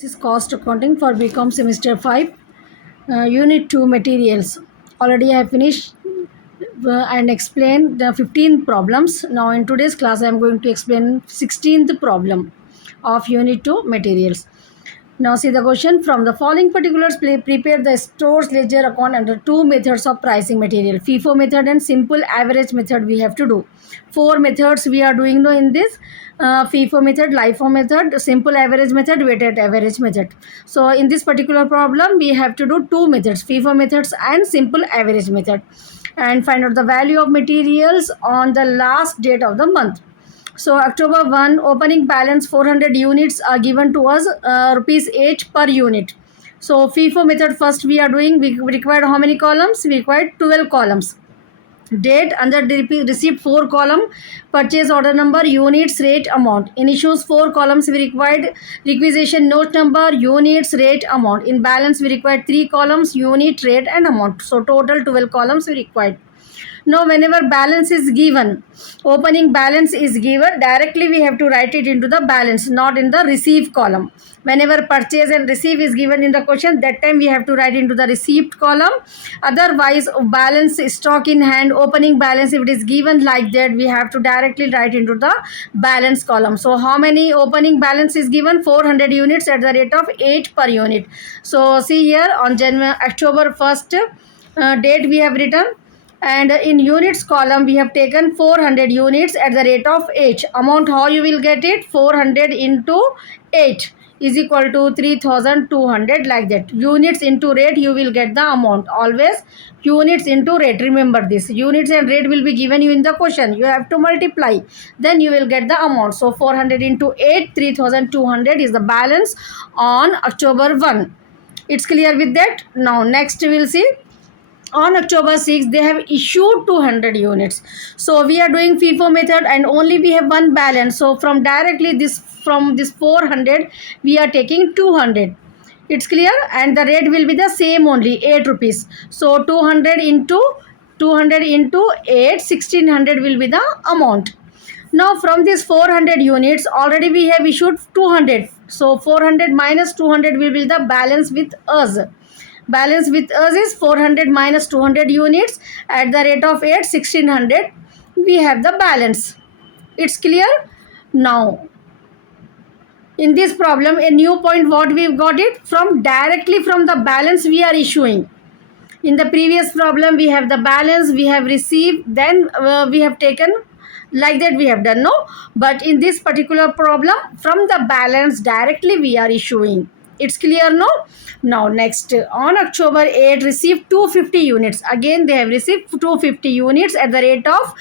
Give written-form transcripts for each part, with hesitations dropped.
This is cost accounting for BCom semester 5, unit 2 materials. Already I have finished and explained the 15 problems. Now in today's class I am going to explain 16th problem of unit 2 materials. Now see the question. From the following particulars, prepare the store's ledger account under two methods of pricing material. FIFO method and simple average method we have to do. Four methods we are doing now in this. FIFO method, LIFO method, simple average method, weighted average method. So in this particular problem we have to do two methods, FIFO methods and simple average method, and find out the value of materials on the last date of the month. So October 1 opening balance 400 units are given to us, rupees 8 per unit. So FIFO method first we are doing. We required how many columns? We required 12 columns. Date under receipt 4 column, purchase order number, units, rate, amount. In issues 4 columns we required requisition note number, units, rate, amount. In balance we required 3 columns, unit, rate and amount. So total 12 columns we required. Now whenever balance is given, opening balance is given, directly we have to write it into the balance, not in the receive column. Whenever purchase and receive is given in the question, that time we have to write into the received column. Otherwise balance, stock in hand, opening balance, if it is given like that, we have to directly write into the balance column. So how many opening balance is given? 400 units at the rate of 8 per unit. So see here on October 1st date we have written, and in units column we have taken 400 units at the rate of 8. Amount, how you will get it? 400 into 8 is equal to 3200, like that. Units into rate, you will get the amount. Always units into rate, remember this. Units and rate will be given you in the question, you have to multiply, then you will get the amount. So 400 into 8, 3200 is the balance on October 1. It's clear with that? Now next we will see. On October 6th they have issued 200 units. So we are doing FIFO method and only we have one balance. So from directly this, from this 400 we are taking 200. It's clear? And the rate will be the same only, 8 rupees. So 200 into 8, 1600 will be the amount. Now from this 400 units already we have issued 200. So 400 minus 200 will be the balance with us. Balance with us is 400 minus 200 units at the rate of 8, 1600. We have the balance. It's clear? Now in this problem a new point, what we've got it from, directly from the balance we are issuing. In the previous problem we have the balance, we have received, then we have taken, like that we have done, no? But in this particular problem from the balance directly we are issuing. It's clear, no? Now next, on October 8 received 250 units. Again they have received 250 units at the rate of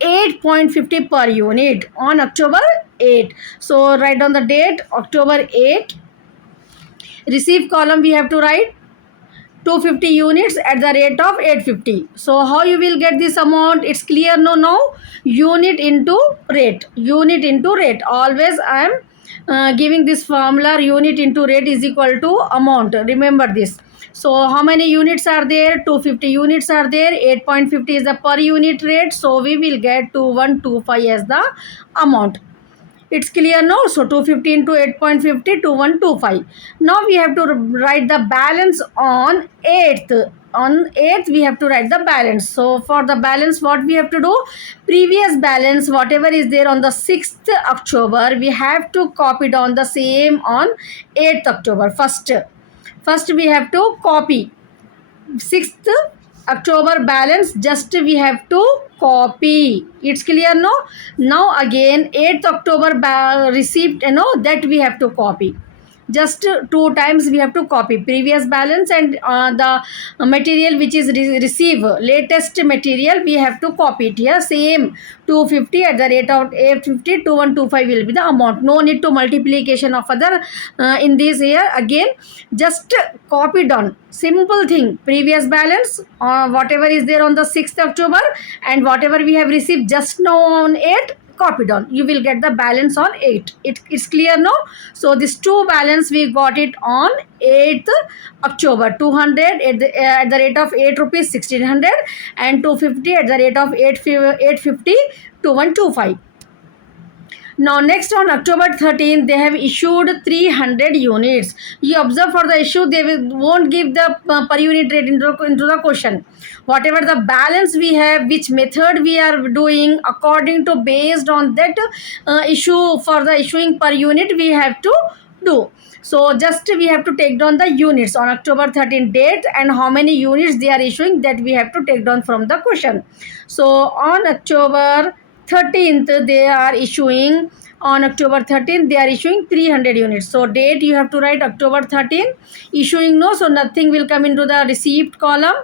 8.50 per unit on October 8. So write on the date October 8. Receive column we have to write 250 units at the rate of 850. So how you will get this amount? It's clear, no? Now unit into rate, unit into rate. Always I am giving this formula, unit into rate is equal to amount. Remember this. So how many units are there? 250 units are there. 8.50 is the per unit rate. So we will get 2125 as the amount. It's clear now? So 250 into 8.50, 2125. Now we have to write the balance on 8th. On 8th we have to write the balance. So for the balance what we have to do? Previous balance whatever is there on the 6th October we have to copy down the same on 8th October. First we have to copy 6th October balance, just we have to copy. It's clear, no? Now again 8th October receipt, that we have to copy. Just 2 times we have to copy previous balance and the material which is receive, latest material we have to copy it here. Same 250 at the rate of 850, 2125 will be the amount. No need to multiplication of other in this here. Again just copy down, simple thing. Previous balance whatever is there on the 6th October and whatever we have received just now on 8, copy down, you will get the balance on 8. It's clear, no? So this 2 balance we got it on 8th October, 200 at the rate of 8 rupees 1600 and 250 at the rate of 850 2125. Now next on October 13th, they have issued 300 units. You observe for the issue, they won't give the per unit rate into the question. Whatever the balance we have, which method we are doing, according to based on that issue for the issuing per unit, we have to do. So just we have to take down the units on October 13th date and how many units they are issuing, that we have to take down from the question. So on October 13th they are issuing, on October 13th they are issuing 300 units. So date you have to write October 13th, issuing no, so nothing will come into the receipt column,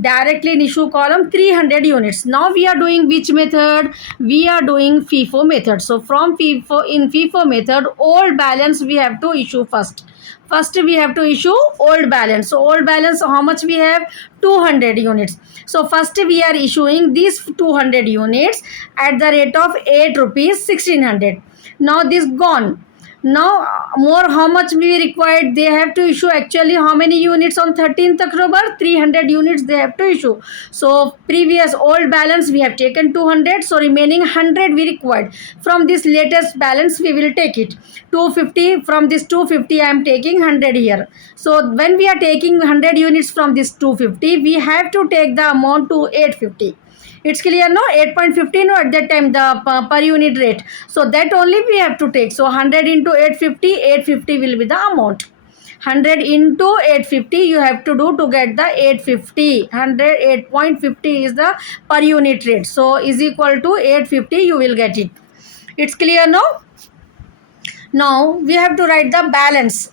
directly in issue column 300 units. Now we are doing which method? We are doing FIFO method. So from FIFO, in FIFO method, old balance we have to issue first. First we have to issue old balance. So old balance, how much we have? 200 units. So first we are issuing these 200 units at the rate of 8 rupees 1600. Now this gone. Now more, how much we required? They have to issue actually how many units on 13th October? 300 units they have to issue. So previous old balance we have taken 200, so remaining 100 we required. From this latest balance we will take it 250. From this 250 I am taking 100 here. So when we are taking 100 units from this 250, we have to take the amount to 850. It's clear, no? 8.50, no, at that time the per unit rate. So that only we have to take. So 100 into 850, 850 will be the amount. 100 into 850 you have to do to get the 850. 108.50 is the per unit rate. So is equal to 850, you will get it. It's clear, no? Now we have to write the balance.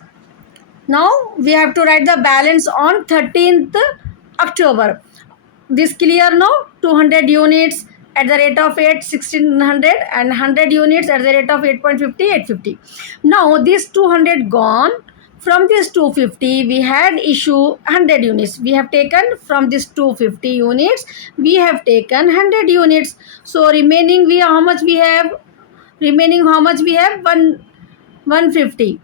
Now we have to write the balance on 13th October. This clear, no? 200 units at the rate of 8 1600 and 100 units at the rate of 8.50 850. Now this 200 gone. From this 250 we had issue 100 units. We have taken from this 250 units, we have taken 100 units. So remaining we, how much we have? Remaining how much we have? 150.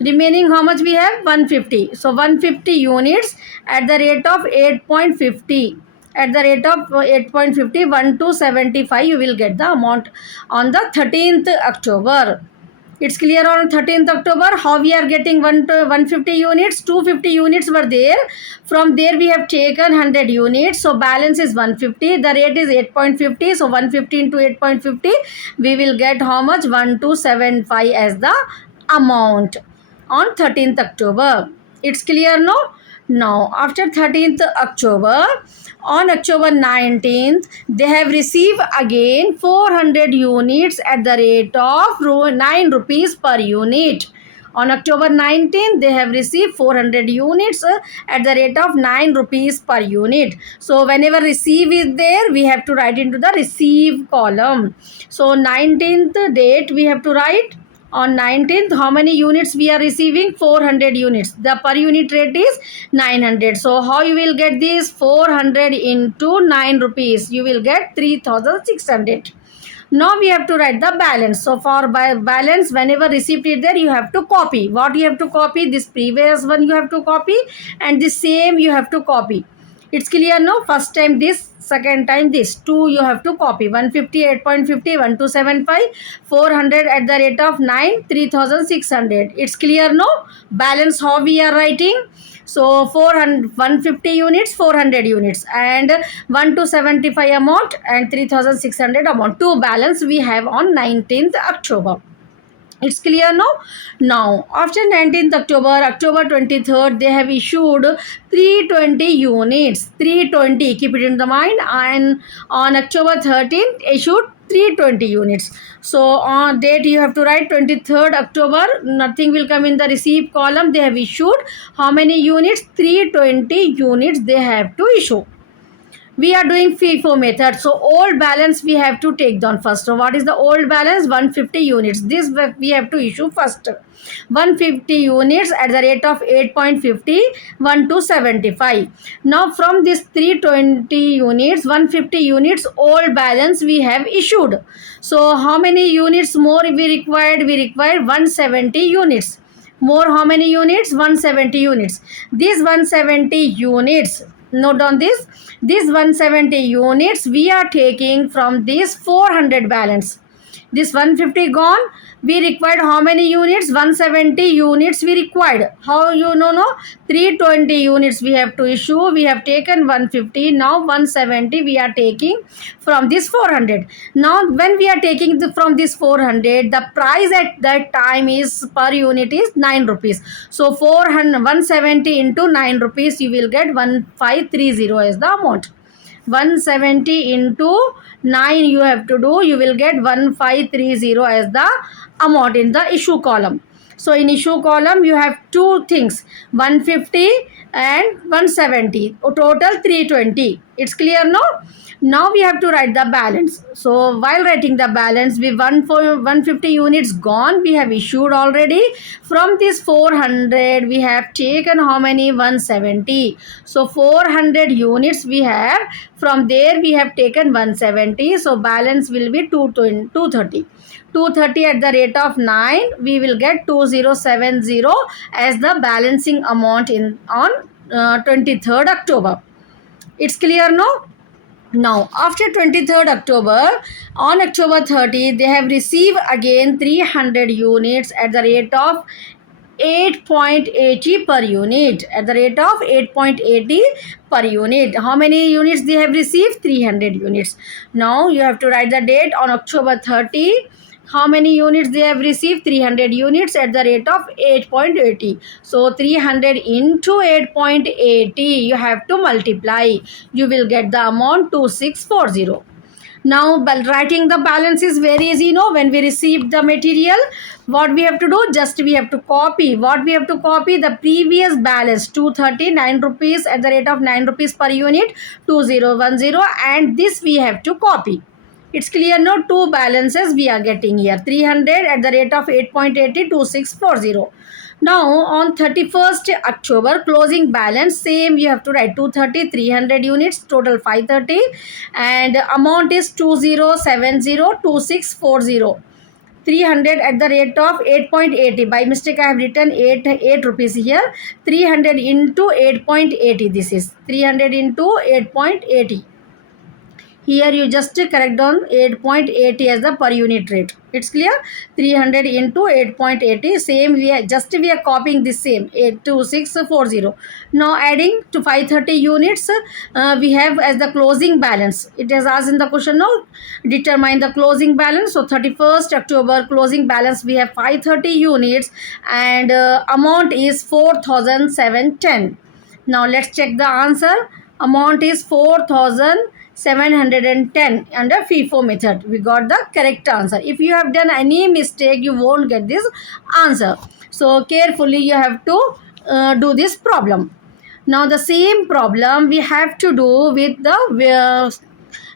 Remaining how much we have? 150. So 150 units at the rate of 8.50. At the rate of 8.50, 1275 you will get the amount on the 13th October. It's clear on 13th October how we are getting 150 units. 250 units were there. From there we have taken 100 units. So balance is 150. The rate is 8.50. So 150 into 8.50, we will get how much? 1275 as the amount on 13th October. It's clear, no? Now after 13th October, on October 19th they have received again 400 units at the rate of 9 rupees per unit. On October 19th they have received 400 units at the rate of 9 rupees per unit. So whenever receive is there, we have to write into the receive column. So 19th date we have to write. On 19th, how many units we are receiving? 400 units. The per unit rate is 900. So how you will get this? 400 into 9 rupees. You will get 3600. Now we have to write the balance. So for balance, whenever receipt is there, you have to copy. What you have to copy? This previous one you have to copy, and the same you have to copy. It's clear, no? First time this, second time this. 2 you have to copy. 150, 8.50, 1275, 400 at the rate of 9, 3600. It's clear, no? Balance how we are writing? So 400, 150 units, 400 units, and 1275 amount and 3600 amount. Two balance we have on 19th October. It's clear, no? Now after 19th October, October 23rd, they have issued 320 units. 320, keep it in the mind. And on October 13th issued 320 units. So on date you have to write 23rd October. Nothing will come in the receipt column. They have issued how many units? 320 units they have to issue. We are doing FIFO method. So old balance we have to take down first. So what is the old balance? 150 units. This we have to issue first. 150 units at the rate of 8.50, 1275. Now from this 320 units, 150 units old balance we have issued. So how many units more we required? We require 170 units. More how many units? 170 units. These 170 units, note down this. These 170 units we are taking from this 400 balance. This 150 gone. We required how many units? 170 units we required. How you know? No, 320 units we have to issue. We have taken 150. Now 170 we are taking from this 400. Now when we are taking from this 400, the price at that time is per unit is 9 rupees. So 170 into 9 rupees, you will get 1530 as the amount. 170 into 9 you have to do, you will get 1530 as the amount in the issue column. So in issue column you have two things, 150 and 170, total 320. It's clear, no? Now we have to write the balance. So while writing the balance, we 150 units gone, we have issued already. From this 400 we have taken how many? 170. So 400 units we have, from there we have taken 170. So balance will be 230. 230 at the rate of 9, we will get 2070 as the balancing amount in on 23rd October. It's clear, no? Now, after 23rd October, on October 30, they have received again 300 units at the rate of 8.80 per unit. At the rate of 8.80 per unit. How many units they have received? 300 units. Now, you have to write the date on October 30. How many units they have received? 300 units at the rate of 8.80. So 300 into 8.80 you have to multiply. You will get the amount 2640. Now writing the balance is very easy. No, when we receive the material, what we have to do? Just we have to copy. What we have to copy? The previous balance, 239 rupees at the rate of 9 rupees per unit, 2010, and this we have to copy. It's clear, no? Two balances we are getting here. 300 at the rate of 8.80, 2640. Now on 31st October, closing balance, same you have to write 230, 300 units, total 530, and amount is 2070, 2640. 300 at the rate of 8.80. By mistake I have written 8 rupees here. 300 into 8.80. This is 300 into 8.80. Here you just correct down 8.80 as the per unit rate. It's clear? 300 into 8.80. Same we are copying the same 82640. Now adding to 530 units, we have as the closing balance. It is asked in the question now. Determine the closing balance. So 31st October closing balance we have 530 units and amount is 4,710. Now let's check the answer. Amount is 4,710 under FIFO method. We got the correct answer. If you have done any mistake, you won't get this answer. So carefully you have to do this problem. Now the same problem we have to do with the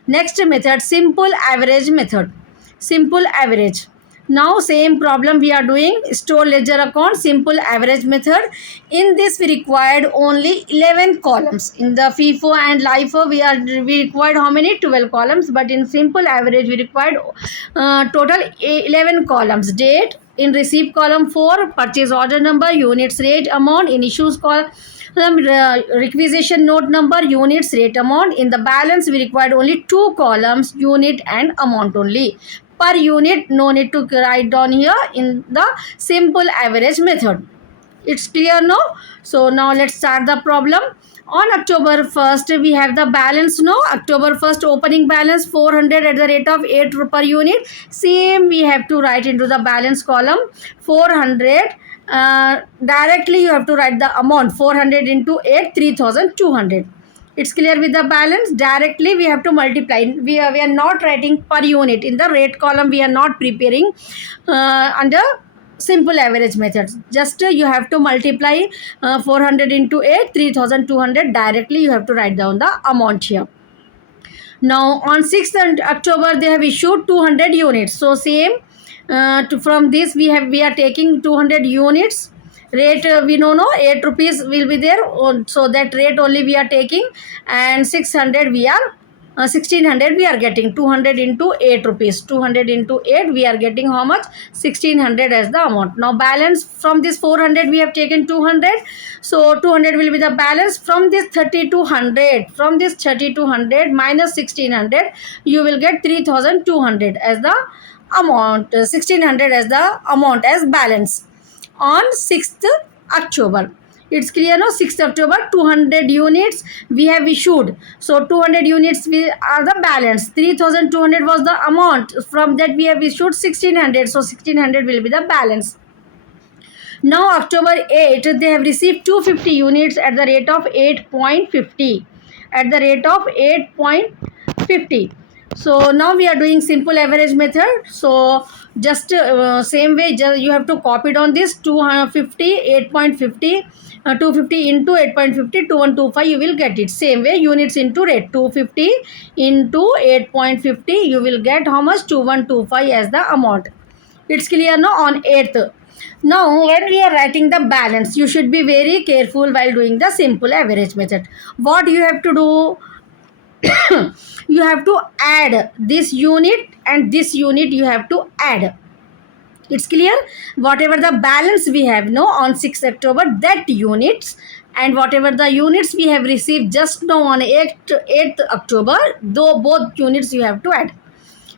next method, simple average method. Simple average. Now same problem we are doing, store ledger account, simple average method. In this we required only 11 columns. In the FIFO and LIFO we required how many? 12 columns, but in simple average we required total 11 columns. Date, in receipt column 4, purchase order number, units, rate, amount. In issues column, requisition note number, units, rate, amount. In the balance we required only 2 columns, unit and amount only. Per unit, no need to write down here in the simple average method. It's clear, no? So now let's start the problem. On October 1st, we have the balance, no? October 1st opening balance 400 at the rate of 8 per unit. Same we have to write into the balance column 400. Directly you have to write the amount 400 into 8, 3,200. It's clear with the balance. Directly we have to multiply. We are not writing per unit. In the rate column we are not preparing under simple average methods. Just you have to multiply 400 into 8, 3,200. Directly you have to write down the amount here. Now on 6th October they have issued 200 units. So same from this we are taking 200 units. Rate we know, no, 8 rupees will be there, so that rate only we are taking, and 600 we are 1600 we are getting. 200 into 8 rupees, 200 into 8 we are getting how much? 1600 as the amount. Now balance, from this 400 we have taken 200, so 200 will be the balance. From this 3200, from this 3200 minus 1600 you will get 3200 as the amount, 1600 as the amount as balance on 6th October. It's clear now. 6th October, 200 units we have issued. So 200 units are the balance. 3200 was the amount. From that we have issued 1600. So 1600 will be the balance. Now October 8, they have received 250 units at the rate of 8.50. At the rate of 8.50. So now we are doing simple average method. So just same way, you have to copy it on this 250, 8.50. 250 into 8.50, 2125, you will get it. Same way, units into rate, 250 into 8.50, you will get how much? 2125 as the amount. It's clear now on 8th. Now, when we are writing the balance, you should be very careful while doing the simple average method. What you have to do? You have to add this unit and this unit you have to add. It's clear? Whatever the balance we have now on 6th October, that units, and whatever the units we have received just now on 8th October, though both units you have to add.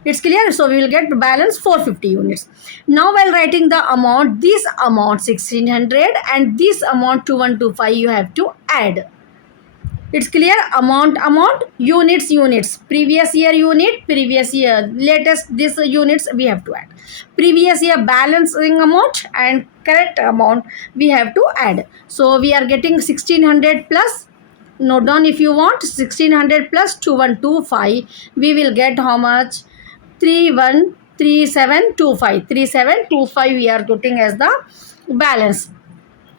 It's clear? So we will get balance 450 units. Now while writing the amount, this amount 1600 and this amount 2125 you have to add. It's clear? Amount, units, previous year unit, previous year, latest this units we have to add. Previous year balancing amount and correct amount we have to add. So we are getting 1600 plus, note down if you want, 1600 plus 2125, we will get how much? 3725. 3725 we are getting as the balance.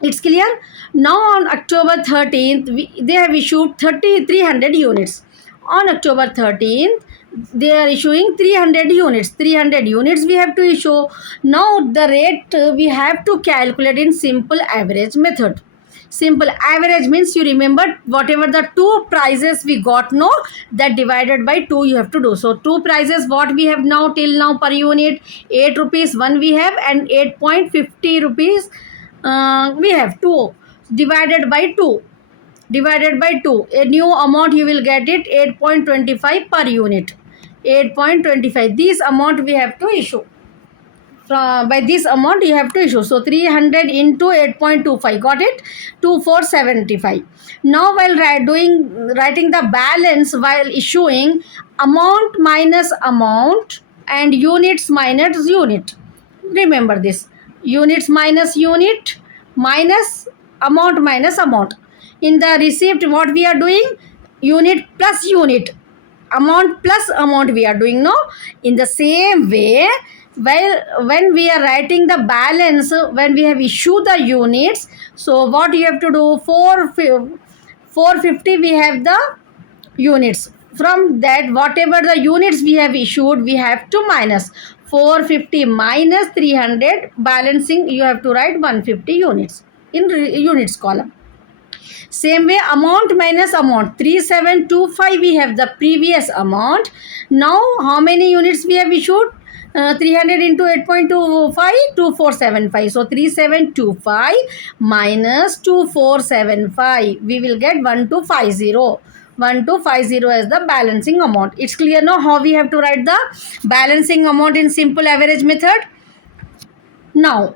It's clear? Now on October 13th, they have issued 300 units. On October 13th, they are issuing 300 units. 300 units we have to issue. Now the rate we have to calculate in simple average method. Simple average means, you remember, whatever the two prices we got, no, that divided by 2 you have to do. So 2 prices what we have now till now per unit, 8 rupees one we have and 8.50 rupees we have 2 divided by 2. A new amount you will get it 8.25 per unit. 8.25, this amount we have to issue. By this amount you have to issue. So 300 into 8.25, got it? 2475. Now while writing the balance, while issuing, amount minus amount and units minus unit. Remember this, units minus unit minus amount. In the receipt what we are doing? Unit plus unit, amount plus amount we are doing, no? In the same way, when we are writing the balance, when we have issued the units, so what you have to do? 450 we have the units. From that, whatever the units we have issued, we have to minus 450 minus 300, balancing you have to write 150 units in units column. Same way, amount minus amount, 3725 we have the previous amount. Now how many units we have issued? 300 into 8.25, 2475. So 3725 minus 2475, we will get 1250. 1250 as the balancing amount. It's clear now how we have to write the balancing amount in simple average method. Now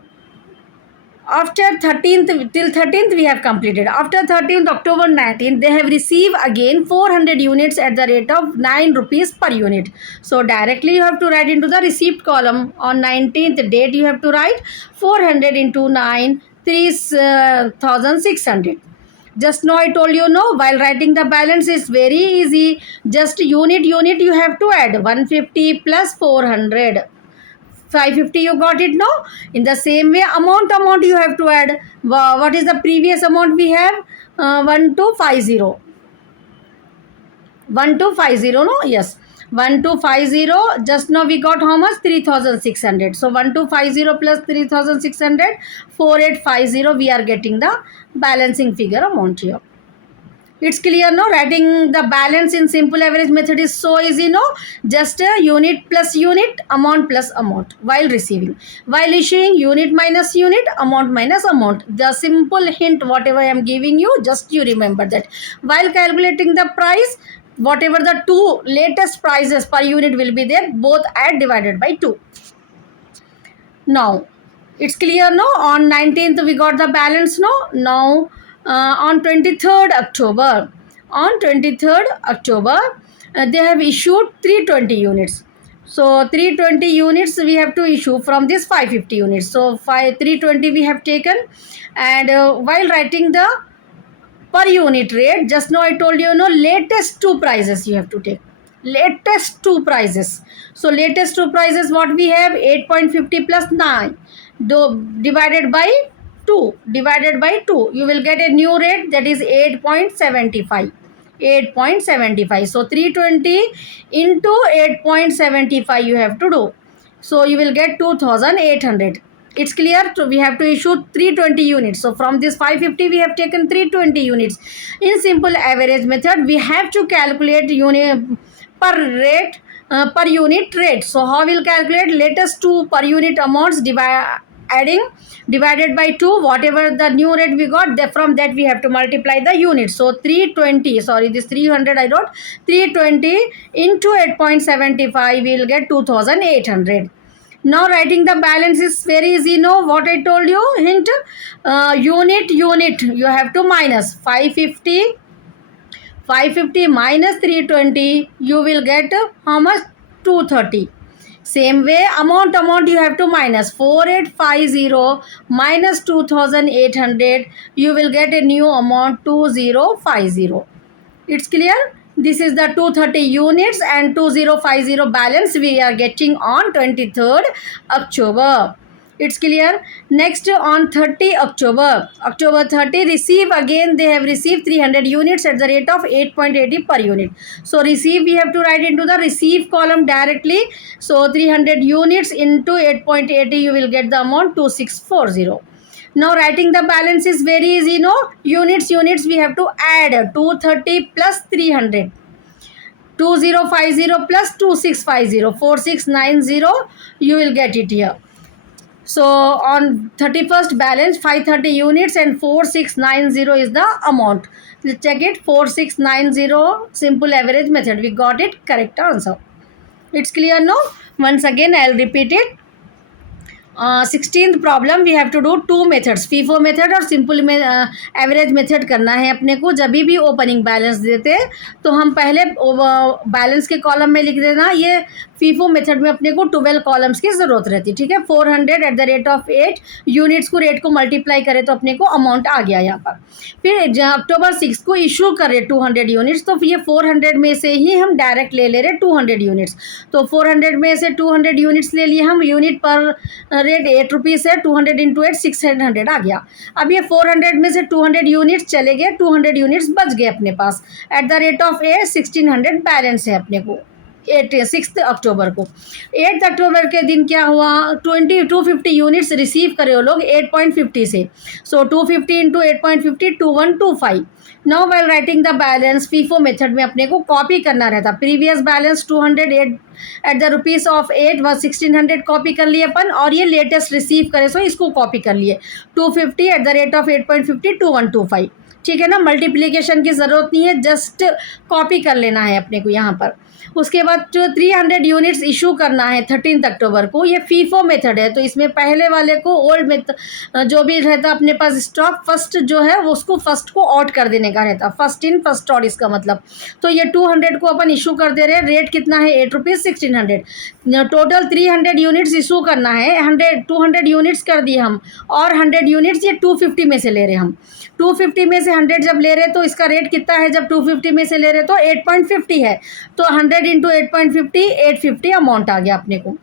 after 13th, till 13th we have completed. After 13th October 19th, they have received again 400 units at the rate of 9 rupees per unit. So directly you have to write into the receipt column. On 19th date you have to write 400 into 9, 3600. Just now I told you, no, while writing the balance is very easy. Just unit you have to add 150 plus 400. 550 you got it, no? In the same way, amount you have to add. What is the previous amount we have? 1250. 1250, no? Yes, 1250. Just now we got how much? 3600. So 1250 plus 3600, 4850, we are getting the balancing figure amount here. It's clear, no? Writing the balance in simple average method is so easy, no? Just a unit plus unit, amount plus amount while receiving. While issuing, unit minus unit, amount minus amount. The simple hint whatever I am giving you, just you remember that. While calculating the price, whatever the two latest prices per unit will be there, both add divided by 2. Now it's clear, no? On 19th we got the balance, no? Now on 23rd October, they have issued 320 units. So 320 units we have to issue from this 550 units. So 320 we have taken, and while writing the per unit rate, just now I told you, latest two prices you have to take. Latest two prices. So latest two prices, what we have, 8.50 plus 9 divided by 2, you will get a new rate, that is 8.75. 8.75. So 320 into 8.75 you have to do. So you will get 2800. It's clear. So we have to issue 320 units. So from this 550 we have taken 320 units. In simple average method, we have to calculate per unit rate. So how we'll calculate? Latest two per unit amounts divided by 2, whatever the new rate we got, from that we have to multiply the units. So 320, sorry, this 300 I wrote, 320 into 8.75 we will get 2800. Now writing the balance is very easy. What I told you, hint, unit you have to minus 550 minus 320, you will get how much? 230. Same way, amount you have to minus 4850 minus 2800, you will get a new amount 2050. It's clear. This is the 230 units and 2050 balance we are getting on 23rd October. It's clear. Next, on 30 October 30, receive, again they have received 300 units at the rate of 8.80 per unit. So receive, we have to write into the receive column directly. So 300 units into 8.80, you will get the amount 2640. Now writing the balance is very easy. Units we have to add 230 plus 300, 2050 plus 2650, 4690, you will get it here. So on 31st balance, 530 units and 4690 is the amount. Let's check it. 4690, simple average method, we got it, correct answer. It's clear, no? Once again I'll repeat it. 16th problem we have to do two methods, FIFO method और simple average method करना है अपने को. जब भी opening balance देते हैं तो हम पहले बैलेंस के कॉलम में लिख देना. ये फीफो मेथड में अपने को 12 कॉलम्स की ज़रूरत रहती है. ठीक है. 400 eight the rate of 8 units को रेट को मल्टीप्लाई करें तो अपने को अमाउंट आ गया यहाँ पर. फिर अक्टूबर 6 को इशू करें 200 यूनिट्स, तो ये 400 में से ही हम डायरेक्ट ले रहे 200 यूनिट्स. तो 400 में से 200 यूनिट्स ले लिए हम. यूनिट पर रेट 8 रुपीज़ है. 200 इंटू 8 600 आ गया. अब ये 400 में से 200 यूनिट्स चले गए, 200 यूनिट्स बच गए अपने पास. At the rate of 8 1600 balance है अपने को 6 अक्टूबर को. 8 अक्टूबर के दिन क्या हुआ? 250 यूनिट्स रिसीव करे वो लोग 8.50 से. सो 250 into 8.50 2125. Now while writing the balance, FIFO method में अपने को कॉपी करना रहता. Previous balance 200 at the rupees of 8 व 1600 कॉपी कर लिए अपन, और ये लेटेस्ट रिसीव करे सो इसको कॉपी कर लिए 250 एट द रेट ऑफ 8.50 2125. ठीक है ना. मल्टीप्लिकेशन की ज़रूरत नहीं है, जस्ट कॉपी कर लेना है अपने को यहाँ पर. उसके बाद जो 300 यूनिट्स इशू करना है 13 अक्टूबर को, ये फीफो मेथड है. तो इसमें पहले वाले को ओल्ड मेथड जो भी रहता अपने पास स्टॉक, फर्स्ट जो है वो उसको फर्स्ट को आउट कर देने का रहता. फर्स्ट इन फर्स्ट आउट इसका मतलब. तो ये 200 को अपन इशू कर दे रहे हैं. रेट कितना है? 8 रुपीज़ 1600. टोटल 300 यूनिट्स इशू करना है. 200 यूनिट्स कर दिए हम, और 100 यूनिट्स ये 250 में से ले रहे हम. 250 में से 100 जब ले रहे तो इसका रेट कितना है? जब 250 में से ले रहे तो 8.50 है. तो 100 इंटू 8.50 850 अमाउंट आ गया अपने को.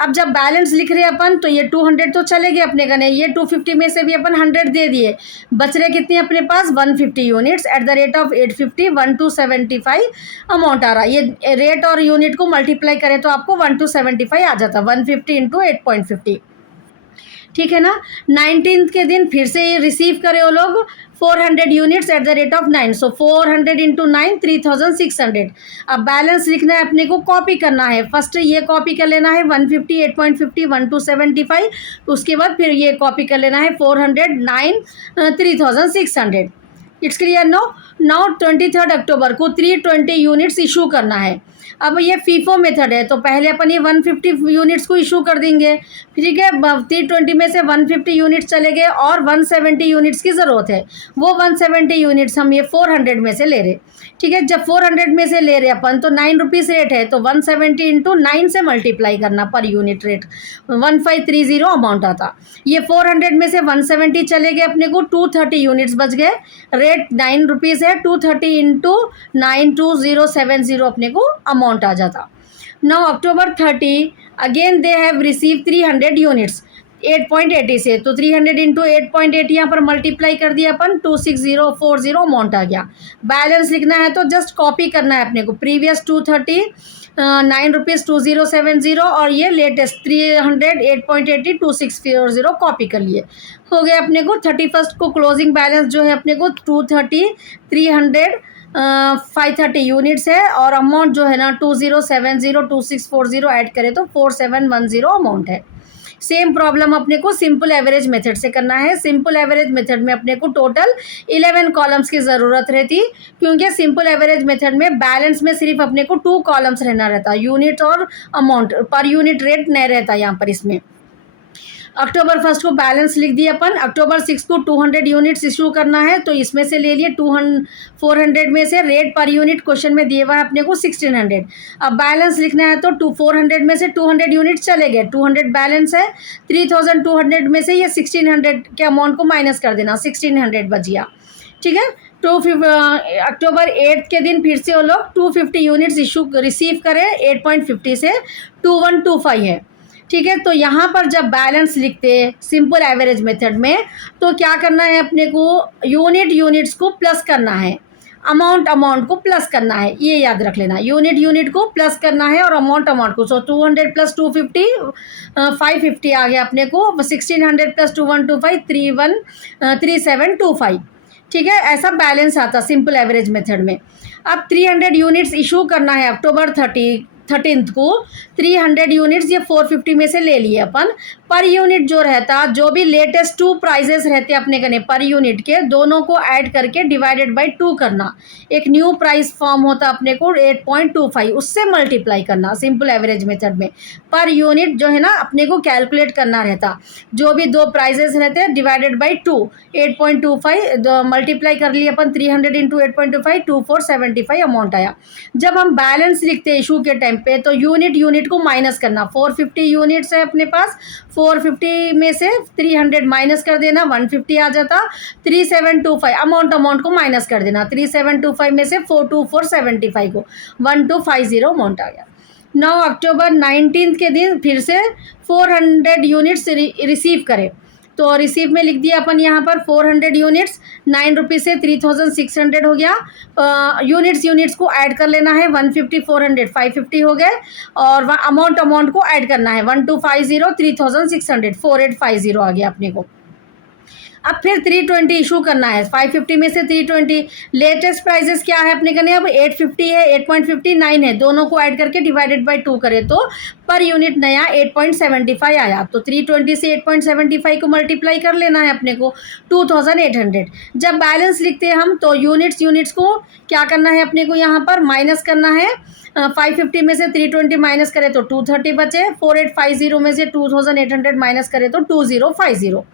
अब जब बैलेंस लिख रहे अपन तो ये 200 तो चले गए अपने का. नहीं, ये 250 में से भी अपन 100 दे दिए. बच रहे कितने अपने पास? 150 units at the rate of 850 1275 amount आ रहा. ये रेट और यूनिट को मल्टीप्लाई करें तो आपको 1275 आ जाता. 150 इंटू 8.50. ठीक है ना. 19th के दिन फिर से रिसीव करे वो लोग 400 units at the rate of 9. So 400 into 9 3600. अब बैलेंस लिखना है अपने को, कॉपी करना है. फर्स्ट ये कॉपी कर लेना है 150 8.50 1275. उसके बाद फिर ये कॉपी कर लेना है 400 9 3600. It's clear no. नाउ 23 अक्टूबर को 320 यूनिट्स इशू करना है। अब ये फीफो मेथड है, तो पहले अपन ये 150 यूनिट्स को इशू कर देंगे, ठीक है। 320 में से 150 यूनिट्स चले गए और 170 यूनिट्स की ज़रूरत है। वो 170 यूनिट्स हम ये 400 में से ले रहे, ठीक है। जब 400 में से ले रहे अपन, तो 9 रुपीज़ रेट है, तो 170 इंटू 9 से मल्टीप्लाई करना पर यूनिट रेट, 1530 अमाउंट आता। ये 400 में से 170 चले गए, अपने को 230 यूनिट्स बच गए। रेट 9 रुपीज़ है, 230 इंटू 92070 अपने को अमाउंट आ जाता। Now October 30 again they have receive 300 units 8.80 से, तो 300 इंटू 8.80 यहाँ पर मल्टीप्लाई कर दिया अपन, 26040 अमाउंट आ गया। बैलेंस लिखना है तो जस्ट कॉपी करना है अपने को, प्रीवियस 230 9 रुपीज़ 2070 और ये लेटेस्ट 300 8.80 2640 कॉपी कर लिए। हो गया अपने को 31 को क्लोजिंग बैलेंस जो है अपने को 230 300 530 यूनिट्स है, और अमाउंट जो है ना 2070 2640 ऐड करें तो 4710 अमाउंट है। सेम प्रॉब्लम अपने को सिंपल एवरेज मेथड से करना है। सिंपल एवरेज मेथड में अपने को टोटल 11 कॉलम्स की ज़रूरत रहती, क्योंकि सिंपल एवरेज मेथड में बैलेंस में सिर्फ अपने को 2 कॉलम्स रहना रहता, यूनिट और अमाउंट, पर यूनिट रेट नहीं रहता यहाँ पर इसमें। अक्टूबर 1 को बैलेंस लिख दिया अपन। अक्टूबर 6 को 200 यूनिट्स इशू करना है, तो इसमें से ले लिए 400 में से रेट पर यूनिट क्वेश्चन में दिया हुआ है अपने को 1600। अब बैलेंस लिखना है तो 400 में से 200 यूनिट चले गए, 200 बैलेंस है। 3200 में से ये 1600 के अमाउंट को माइनस कर देना, 1600 बच गया, ठीक है। अक्टूबर 8 के दिन फिर से वो लोग 250 यूनिट्स इशू रिसीव करें 8.50 से, 2125 है, ठीक है। तो यहाँ पर जब बैलेंस लिखते सिंपल एवरेज मेथड में, तो क्या करना है अपने को, यूनिट्स को प्लस करना है, अमाउंट को प्लस करना है, ये याद रख लेना। यूनिट को प्लस करना है और अमाउंट को। सो 200 प्लस 250 550 आ गया अपने को, 1600 प्लस 2125 3725, ठीक है। ऐसा बैलेंस आता सिंपल एवरेज मेथड में। अब 300 यूनिट्स इशू करना है अक्टूबर 13 को। 300 यूनिट्स ये 450 में से ले लिए अपन। पर यूनिट जो रहता, जो भी लेटेस्ट 2 प्राइजेस रहते अपने कने पर यूनिट के, दोनों को ऐड करके डिवाइडेड बाय 2 करना। एक न्यू प्राइस फॉर्म होता अपने को 8.25, उससे मल्टीप्लाई करना सिंपल एवरेज मेथड में। पर यूनिट जो है ना अपने को कैलकुलेट करना रहता, जो भी 2 प्राइजेस रहते हैं डिवाइडेड बाई 2, 8.25 मल्टीप्लाई कर लिए अपन 300 इंटू 8.25 2475 अमाउंट आया। जब हम बैलेंस लिखते इशू के टाइम पे, तो यूनिट को माइनस करना। 450 यूनिट्स है अपने पास, 450 में से 300 माइनस कर देना, 150 आ जाता। 3725 अमाउंट को माइनस कर देना, 3725 में से 42475 को 1250 अमाउंट आ गया। 9 अक्टूबर 19 के दिन फिर से 400 यूनिट्स रिसीव करें, तो रिसीव में लिख दिया अपन यहाँ पर 400 यूनिट्स, 9 रुपीज़ से 3600 हो गया। यूनिट्स को ऐड कर लेना है, 150 400 550 हो गए, और अमाउंट को ऐड करना है 1250 3600 4850 आ गया अपने को। अब फिर 320 इशू करना है, 550 में से 320। लेटेस्ट प्राइजेस क्या है अपने कने, अब 850 है, 8.59 है, दोनों को ऐड करके डिवाइडेड बाय 2 करें तो पर यूनिट नया 8.75 आया। तो 320 से 8.75 को मल्टीप्लाई कर लेना है अपने को, 2800। जब बैलेंस लिखते हैं हम, तो यूनिट्स को क्या करना है अपने को, यहाँ पर माइनस करना है। 550 में से 320 माइनस करें तो 230 बचे, 4850 में से 2800 माइनस करें तो 2050।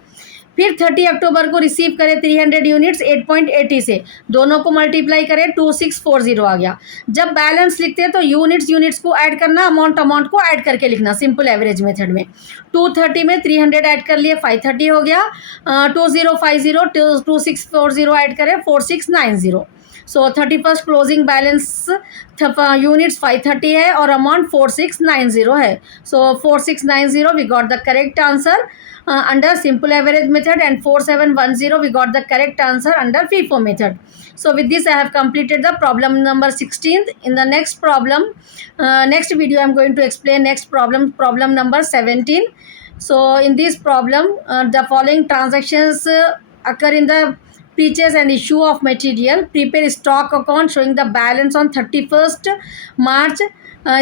फिर 30 अक्टूबर को रिसीव करें 300 यूनिट्स 8.80 से, दोनों को मल्टीप्लाई करें 2640 आ गया। जब बैलेंस लिखते हैं तो यूनिट्स को ऐड करना, अमाउंट को ऐड करके लिखना सिंपल एवरेज मेथड में। 230 में 300 ऐड कर लिए 530 हो गया। 2050 2640 ऐड करें 4690। सो 31 क्लोजिंग बैलेंस यूनिट्स 530 है और अमाउंट 4690 है। So 4690 we got the correct answer under simple average method, and 4710 we got the correct answer under FIFO method. So with this I have completed the problem number 16th. In the next problem, next video I am going to explain next problem number 17. So in this problem the following transactions occur in the purchase and issue of material. Prepare stock account showing the balance on 31st March.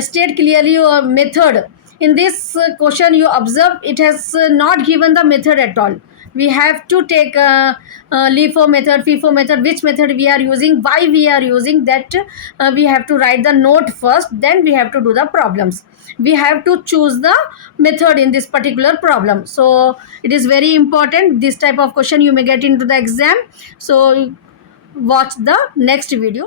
State clearly your method. In this question you observe it has not given the method at all. We have to take LIFO method, FIFO method, which method we are using, why we are using that. We have to write the note first, then we have to do the problems. We have to choose the method in this particular problem. So it is very important. This type of question you may get into the exam. So watch the next video.